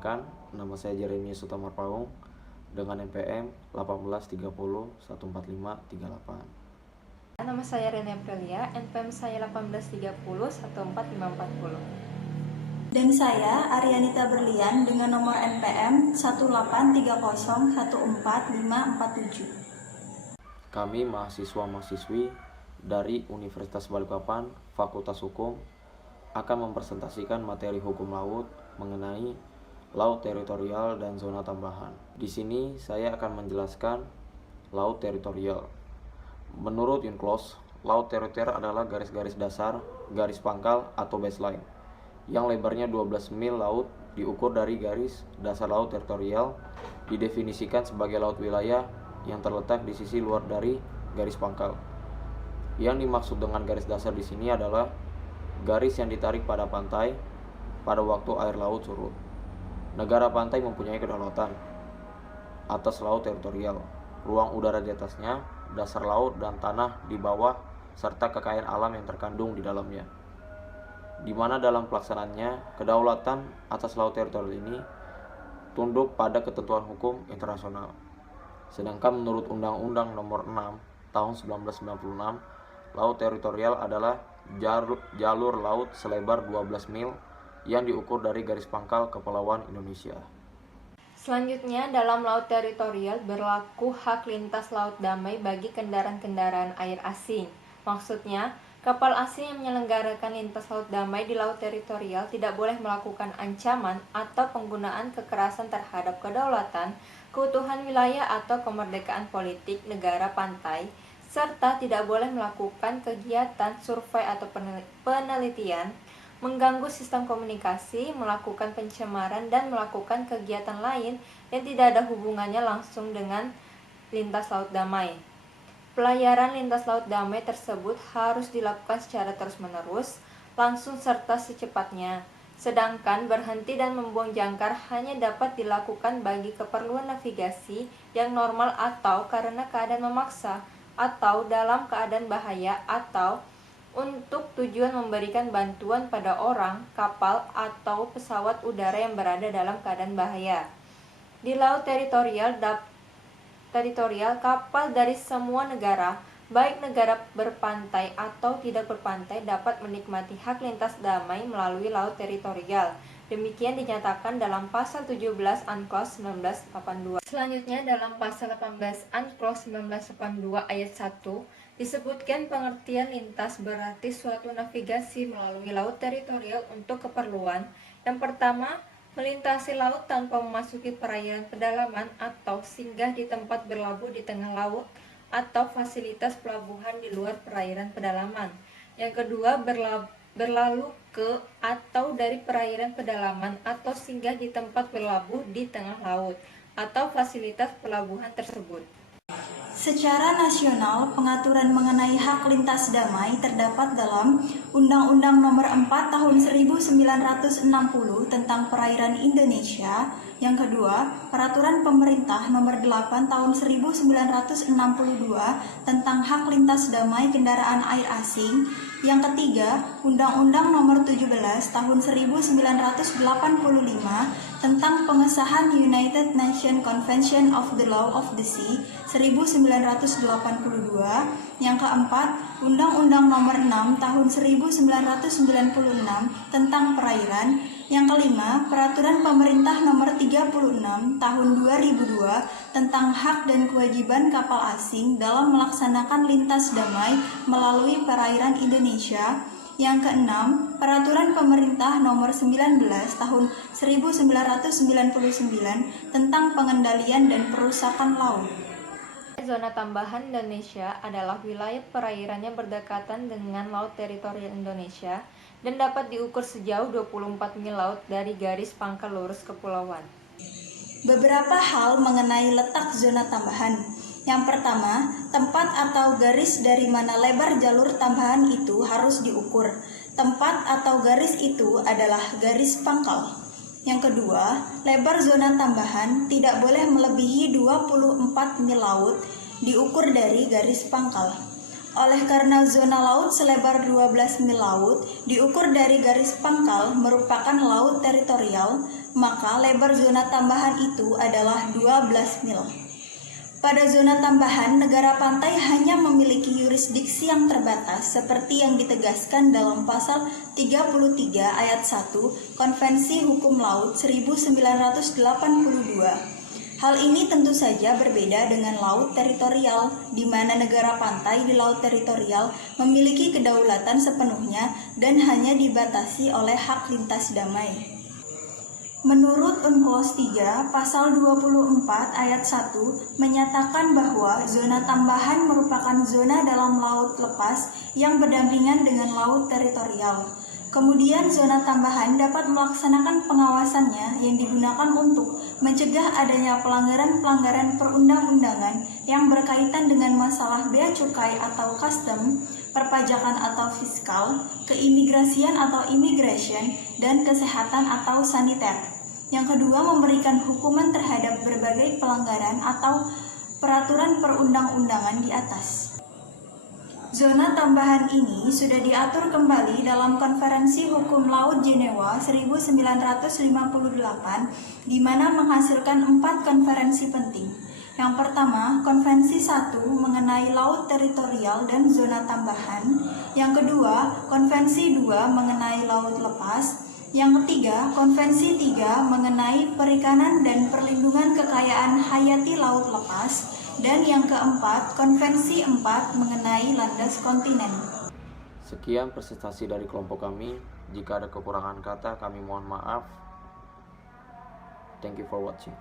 Perkenalkan, nama saya Jeremy Sutamar Paung dengan NPM 1830145338. Nama saya Rene Aprilia, NPM saya 1830145540. Dan saya Arianita Berlian dengan nomor NPM 18301414547. Kami mahasiswa-mahasiswi dari Universitas Balikpapan, Fakultas Hukum, akan mempresentasikan materi hukum laut mengenai laut teritorial dan zona tambahan. Di sini saya akan menjelaskan laut teritorial. Menurut UNCLOS, laut teritorial adalah garis-garis dasar, garis pangkal atau baseline yang lebarnya 12 mil laut diukur dari garis dasar laut teritorial, didefinisikan sebagai laut wilayah yang terletak di sisi luar dari garis pangkal. Yang dimaksud dengan garis dasar di sini adalah garis yang ditarik pada pantai pada waktu air laut surut. Negara pantai mempunyai kedaulatan atas laut teritorial, ruang udara di atasnya, dasar laut dan tanah di bawah, serta kekayaan alam yang terkandung di dalamnya. Di mana dalam pelaksanaannya, kedaulatan atas laut teritorial ini tunduk pada ketentuan hukum internasional. Sedangkan menurut Undang-Undang Nomor 6 Tahun 1996, laut teritorial adalah jalur laut selebar 12 mil yang diukur dari garis pangkal Kepulauan Indonesia. Selanjutnya, dalam laut teritorial berlaku hak lintas laut damai bagi kendaraan-kendaraan air asing. Maksudnya, kapal asing yang menyelenggarakan lintas laut damai di laut teritorial tidak boleh melakukan ancaman atau penggunaan kekerasan terhadap kedaulatan, keutuhan wilayah atau kemerdekaan politik negara pantai, serta tidak boleh melakukan kegiatan survei atau penelitian, mengganggu sistem komunikasi, melakukan pencemaran, dan melakukan kegiatan lain yang tidak ada hubungannya langsung dengan lintas laut damai. Pelayaran lintas laut damai tersebut harus dilakukan secara terus-menerus, langsung serta secepatnya. Sedangkan berhenti dan membuang jangkar hanya dapat dilakukan bagi keperluan navigasi yang normal atau karena keadaan memaksa, atau dalam keadaan bahaya, atau untuk tujuan memberikan bantuan pada orang, kapal, atau pesawat udara yang berada dalam keadaan bahaya. Di laut teritorial, kapal dari semua negara, baik negara berpantai atau tidak berpantai, dapat menikmati hak lintas damai melalui laut teritorial. Demikian dinyatakan dalam pasal 17 UNCLOS 1982. Selanjutnya dalam pasal 18 UNCLOS 1982 ayat 1 disebutkan pengertian lintas berarti suatu navigasi melalui laut teritorial untuk keperluan. Yang pertama, melintasi laut tanpa memasuki perairan pedalaman atau singgah di tempat berlabuh di tengah laut atau fasilitas pelabuhan di luar perairan pedalaman. Yang kedua, berlalu ke atau dari perairan pedalaman atau singgah di tempat berlabuh di tengah laut atau fasilitas pelabuhan tersebut. Secara nasional, pengaturan mengenai hak lintas damai terdapat dalam Undang-Undang Nomor 4 Tahun 1960 tentang Perairan Indonesia. Yang kedua, Peraturan Pemerintah Nomor 8 Tahun 1962 tentang hak lintas damai kendaraan air asing. Yang ketiga, Undang-Undang Nomor 17 Tahun 1985 tentang pengesahan United Nations Convention of the Law of the Sea 1982. Yang keempat, Undang-Undang Nomor 6 Tahun 1996 tentang perairan. Yang kelima, Peraturan Pemerintah Nomor 36 Tahun 2002 tentang hak dan kewajiban kapal asing dalam melaksanakan lintas damai melalui perairan Indonesia. Yang keenam, Peraturan Pemerintah Nomor 19 Tahun 1999 tentang pengendalian dan perusakan laut. Zona tambahan Indonesia adalah wilayah perairan yang berdekatan dengan laut teritorial Indonesia dan dapat diukur sejauh 24 mil laut dari garis pangkal lurus kepulauan. Beberapa hal mengenai letak zona tambahan. Yang pertama, tempat atau garis dari mana lebar jalur tambahan itu harus diukur. Tempat atau garis itu adalah garis pangkal. Yang kedua, lebar zona tambahan tidak boleh melebihi 24 mil laut diukur dari garis pangkal. Oleh karena zona laut selebar 12 mil laut diukur dari garis pangkal merupakan laut teritorial, maka lebar zona tambahan itu adalah 12 mil. Pada zona tambahan, negara pantai hanya memiliki yurisdiksi yang terbatas seperti yang ditegaskan dalam pasal 33 ayat 1 Konvensi Hukum Laut 1982. Hal ini tentu saja berbeda dengan laut teritorial, di mana negara pantai di laut teritorial memiliki kedaulatan sepenuhnya dan hanya dibatasi oleh hak lintas damai. Menurut UNCLOS 3, pasal 24 ayat 1 menyatakan bahwa zona tambahan merupakan zona dalam laut lepas yang berdampingan dengan laut teritorial. Kemudian zona tambahan dapat melaksanakan pengawasannya yang digunakan untuk mencegah adanya pelanggaran-pelanggaran perundang-undangan yang berkaitan dengan masalah bea cukai atau custom, perpajakan atau fiskal, keimigrasian atau immigration, dan kesehatan atau saniter. Yang kedua, memberikan hukuman terhadap berbagai pelanggaran atau peraturan perundang-undangan di atas. Zona tambahan ini sudah diatur kembali dalam Konferensi Hukum Laut Jenewa 1958, di mana menghasilkan 4 konferensi penting. Yang pertama, Konvensi 1 mengenai laut teritorial dan zona tambahan. Yang kedua, Konvensi 2 mengenai laut lepas. Yang ketiga, Konvensi 3 mengenai perikanan dan perlindungan kekayaan hayati laut lepas. Dan yang keempat, Konvensi 4 mengenai landas kontinen. Sekian presentasi dari kelompok kami. Jika ada kekurangan kata, kami mohon maaf. Thank you for watching.